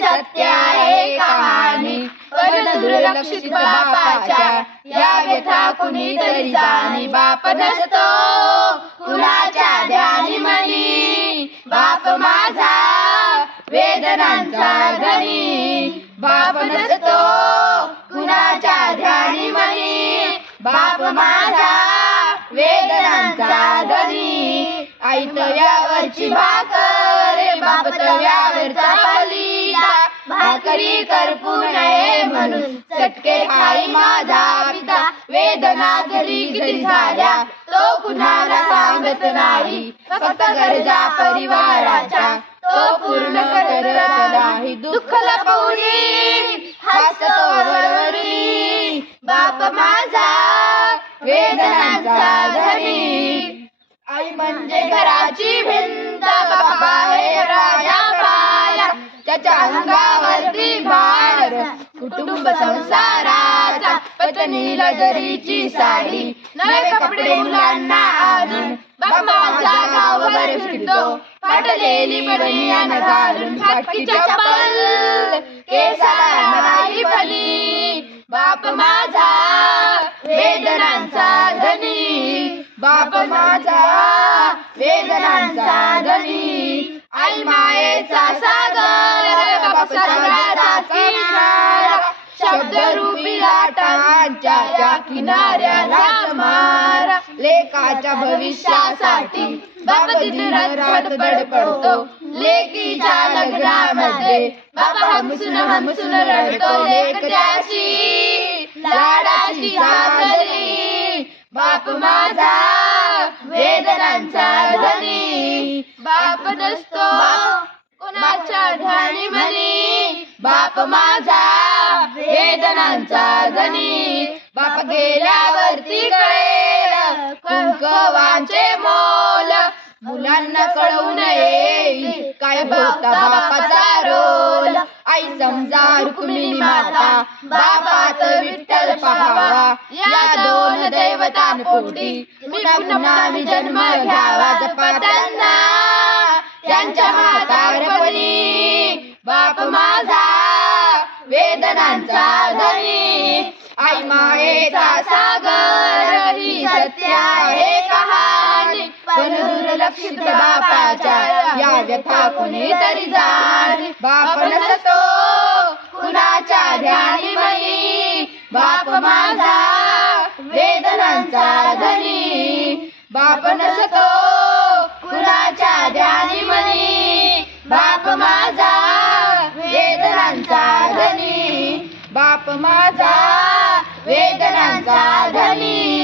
सत्य आहे कहाणी, पण दुर्लक्षित बापाच्या या व्यथा कुणीतरी जाणी. बाप नसतो कुणाच्या ध्यानी मनी, बाप माझा वेदनांचा धनी. बाप नसतो कुणाच्या ध्यानी मनी, बाप माझा वेदनांचा धनी. आई तव्यावरची भाकर, बाप तव्यावरचा पलीदा, भाकरी करपू नये म्हणून चटके खाई माझा पिता. वेदना जरी किती झाल्या तो कुणाला सांगत नाही, फक्त गरजा परिवाराच्या तो पूर्ण करत नाही. दुःख लपवून हसतो वरवरी, बाप माझा वेदनांचा धनी. आई म्हणजे घराची भिंत, बाप आहे राजा पाया, त्याच्या अंगावरती भार कुटुंब संसाराचा. पत्नीला जरीची साडी, नवे कपडे मुलांना आणून बाप माझा गावभर फिरतो, फाटलेली बनियान घालून फाटकी चप्पल केसाला नाही भली. बाप माझा वेदनांचा धनी, बाप माझा वेदनांचा धनी. आई मायेचा सागर, बाप सागराचा किनारा, शब्दरूपी लाटांच्या त्या किनाऱ्याला मारा. लेकाच्या भविष्यासाठी बाप दिनरात धडपडतो, लेकीच्या लग्नामध्ये बाप हमसून रडतो. लेक त्याची लाडाची साजरी, बाप माझा वेदनांचा धनी. बाप नसतो कोणाच्या ध्यानी मनी, बाप माझा वेदनांचा धनी. बाप गेल्यावरती कळेल कुंकवांचे मोल, मुलांना कळवू नये काय होता बापाचा रोल. आई समजा रुक्मिणी माता, बापात विठ्ठल पहावा, या दोन दैवतांपोटी पुन्हा मी जन्म घ्यावा. जपा त्यांना त्यांच्या म्हातारपणी, बाप माझा वेदनांचा धनी. आई मायेचा सागर ही सत्य आहे कहाणी, पण दुर्लक्षित बापाच्या या व्यथा कुणीतरी जाणी. बाप नसतो कुणाच्या ध्यानी मनी, बाप माझा वेदनांचा धनी. बाप नसतो कुणाच्या ध्यानी मनी, बाप माझा वेदनांचा धनी. बाप माझा वेदनांचा धनी.